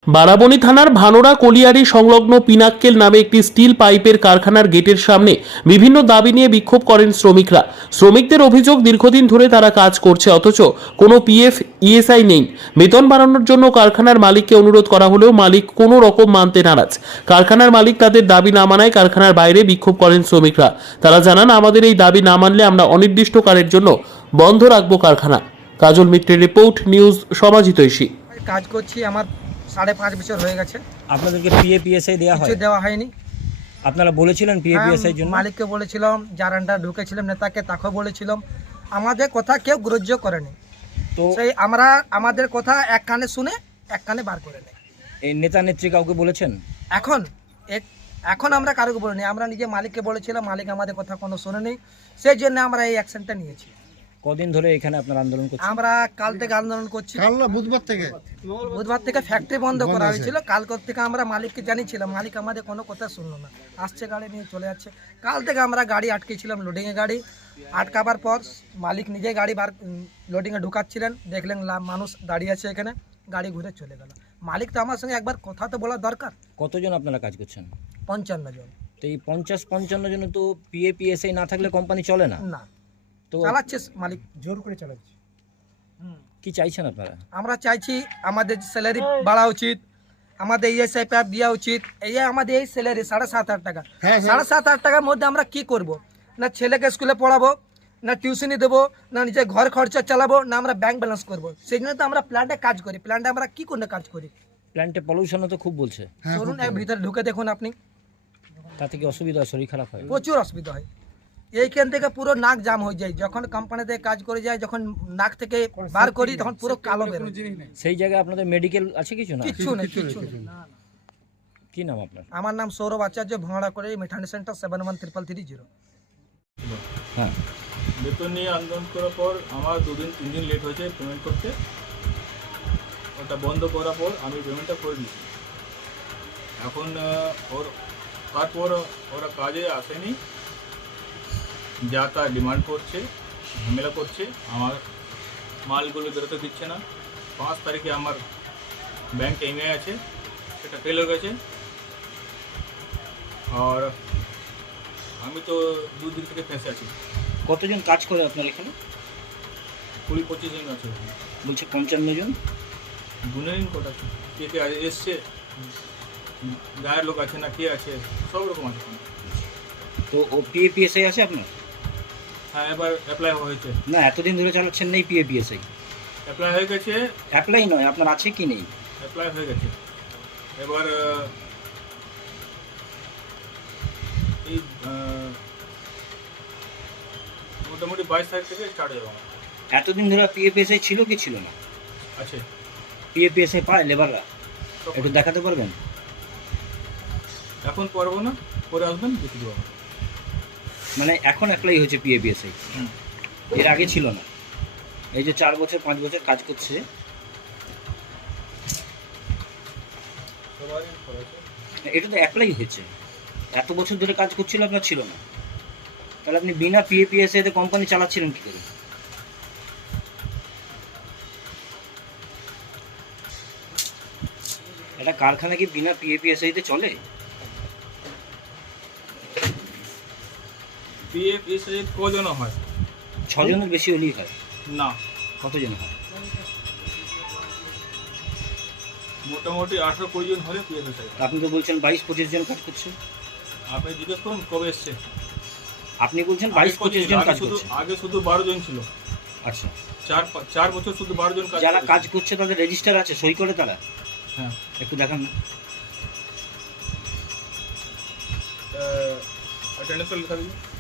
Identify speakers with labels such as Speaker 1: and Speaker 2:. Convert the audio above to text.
Speaker 1: বারাবণী থানার ভানোরা কলিয়ারি সংলগ্ন পিনাক্কেল নামে একটি স্টিল পাইপের কারখানার গেটের সামনে বিভিন্ন দাবি নিয়ে বিক্ষোভ করেন শ্রমিকরা। শ্রমিকদের অভিযোগ, দীর্ঘদিন ধরে তারা কাজ করছে, অথচ কোনো পিএফ ইএসআই নেই। বেতন বাড়ানোর জন্য কারখানার মালিককে অনুরোধ করা হলেও মালিক কোনো রকম মানতে নারাজ। কারখানার মালিক তাদের দাবি না মানায় কারখানার বাইরে বিক্ষোভ করেন শ্রমিকরা। তারা জানান, আমাদের এই দাবি না মানলে আমরা অনির্দিষ্টকালের জন্য বন্ধ রাখবো কারখানা। কাজল মিত্রের রিপোর্ট, নিউজ সমাজিতৈষী।
Speaker 2: কাজ করছি, আমার 5.5 বছর হয়ে গেছে।
Speaker 3: আপনাদেরকে পিএপিএসআই দেওয়া হয়?
Speaker 2: কিছু দেওয়া হয়নি।
Speaker 3: আপনারা বলেছিলেন পিএপিএসআই জন্য?
Speaker 2: মালিককে বলেছিলাম, যার আন্ডার ঢুকেছিলাম নেতাকে, তাকেও বলেছিলাম। আমাদের কথা কেউ গ্রাহ্য করেনি। তো সেই আমরা আমাদের কথা এক কানে শুনে এক কানে বার করে নেই।
Speaker 3: এই নেতা নেত্রী কাউকে বলেছেন?
Speaker 2: এখন আমরা কারোকে বলিনি। আমরা নিজে মালিককে বলেছিলাম, মালিক আমাদের কথা কোনো শোনেনি। সেই জন্য আমরা এই অ্যাকশনটা নিয়েছি।
Speaker 3: কদিন ধরে এখানে আপনারা আন্দোলন করছেন?
Speaker 2: আমরা কাল থেকে আন্দোলন করছি। বুধবার থেকে ফ্যাক্টরি বন্ধ করা হয়েছিল। কাল থেকে আমরা মালিককে জানিয়েছিলাম, মালিক আমাদের কোনো কথা শুনলো না। আসছে গাড়ি নিয়ে চলে যাচ্ছে। কাল থেকে আমরা গাড়ি আটকেছিলাম, লোডিংয়ে গাড়ি আটকাবার পর মালিক নিজে গাড়ি লোডিংয়ে ঢুকাচ্ছিলেন। দেখলেন মানুষ দাঁড়িয়ে আছে এখানে, গাড়ি ঘুরে চলে গেল। মালিক তো আমার সঙ্গে একবার কথা তো বলা দরকার।
Speaker 3: কতজন আপনারা কাজ করছেন?
Speaker 2: 55 জন।
Speaker 3: তো এই 50-55 জন তো পিএপিএসআই না থাকলে কোম্পানি চলে না?
Speaker 2: না,
Speaker 3: তো
Speaker 2: চালাচ্ছে মালিক, জোর করে চালাচ্ছে।
Speaker 3: কি চাইছেন আপনারা?
Speaker 2: আমরা চাইছি আমাদের স্যালারি বাড়া উচিত, আমাদের ইএসআই প্যাপ দেওয়া উচিত। এই আমাদের এই স্যালারি 7,500 টাকা। 7,500 টাকার মধ্যে আমরা কি করব? না ছেলেকে স্কুলে পড়াবো, না টিউশনি দেবো, না নিজে ঘর খরচা চালাবো, না আমরা ব্যাংক ব্যালেন্স করবো। সেই জন্য তো আমরা প্ল্যান্টে কাজ করি। প্ল্যান্টে আমরা কি করে কাজ করি?
Speaker 3: প্ল্যান্টে পলিউশনও তো খুব বলছে।
Speaker 2: চলুন ভিতরে ঢুকে দেখুন আপনি।
Speaker 3: তা থেকে অসুবিধা হয়, শরীর খারাপ হয়?
Speaker 2: প্রচুর অসুবিধা হয়। এইখান থেকে পুরো নাক জাম হয়ে যায়। যখন কোম্পানিতে কাজ করে যায়, যখন নাক থেকে বার করি তখন পুরো কালো বের হয়।
Speaker 3: সেই জায়গায় আপনাদের মেডিকেল আছে কিছু না?
Speaker 2: কিচ্ছু নেই, কিচ্ছু নেই।
Speaker 3: কি নাম আপনার?
Speaker 2: আমার নাম সৌরভ আচার্য, ভাঙড়া করে মেটার্নি সেন্টার 713330।
Speaker 3: হ্যাঁ,
Speaker 4: বেতন নিয়ে আন্দোলন করার পর আমার 2-3 দিন লেট হয়েছে পেমেন্ট করতে। ওটা বন্ধ করার পর আমি পেমেন্টটা করে দিয়েছি। এখন তারপর ওরা কাজে আসেনি, যা তা ডিমান্ড করছে, ঝামেলা করছে, আমার মালগুলো বেরোতে দিচ্ছে না। 5 তারিখে আমার ব্যাংকে ইমেল আছে, সেটা ফেল হয়ে গেছে। আর আমি তো 2 দিন থেকে ফেঁসে আছি।
Speaker 3: কতজন কাজ করে আপনার এখানে?
Speaker 4: 20-25 জন আছে।
Speaker 3: বলছে 55 জন।
Speaker 4: গুণেন কোটা কে কে এসছে, গায়ের লোক আছে না কে আছে, সব রকম আছে।
Speaker 3: তো ও পিএপিএসআই আছে আপনার?
Speaker 4: হ্যাঁ, এবার অ্যাপ্লাই হয়েছে।
Speaker 3: না, এতদিন ধরে চালাচ্ছেন নেই পিএপিএসআই?
Speaker 4: অ্যাপ্লাই হয়ে গেছে।
Speaker 3: অ্যাপ্লাই নয়, আপনার আছে কি নেই?
Speaker 4: অ্যাপ্লাই হয়ে গেছে। এবার এই মোটামুটি 22 তারিখ থেকে স্টার্ট হয়ে যাবে আমার।
Speaker 3: এতদিন ধরে পিএপিএসআই ছিল কি ছিল না?
Speaker 4: আছে।
Speaker 3: পিএপিএসআই পায় লেবাররা? একটু দেখাতে পারবেন?
Speaker 4: এখন পারবো না, পরে আসবেন দেখে দেবো।
Speaker 3: মানে এখন অ্যাপ্লাই হয়েছে পিএপিএসআই, এর আগে ছিল না? এই যে 4 বছর 5 বছর কাজ করছে, এটা তো অ্যাপ্লাই হয়েছে। এত বছর ধরে কাজ করছিল, আপনার ছিল না? তাহলে আপনি বিনা পিএপিএসআই তে কোম্পানি চালাচ্ছিলেন কি করে? একটা কারখানা কি বিনা পিএপিএসআই তে চলে?
Speaker 4: পিএফএসআই কজন হয়?
Speaker 3: 6 জনের বেশি হলেই হয়
Speaker 4: না।
Speaker 3: কতজন হয়?
Speaker 4: মোটামুটি 18-20 জন হলে পিএফএসআই।
Speaker 3: আপনি তো বলছেন 22-25 জন কাজ করছে।
Speaker 4: আপনি জিজ্ঞেস করুন কবে এসছে।
Speaker 3: আপনি বলছেন 22-25 জন কাজ করছে।
Speaker 4: আগে শুধু 12 জন ছিল।
Speaker 3: আচ্ছা,
Speaker 4: 4 বছর শুধু 12 জন কাজ।
Speaker 3: যারা কাজ করছে তাদের রেজিস্টার আছে, সই করে তারা?
Speaker 4: হ্যাঁ,
Speaker 3: একটু দেখান না।
Speaker 4: অ্যাটেন্ডেন্স লেখা দিন।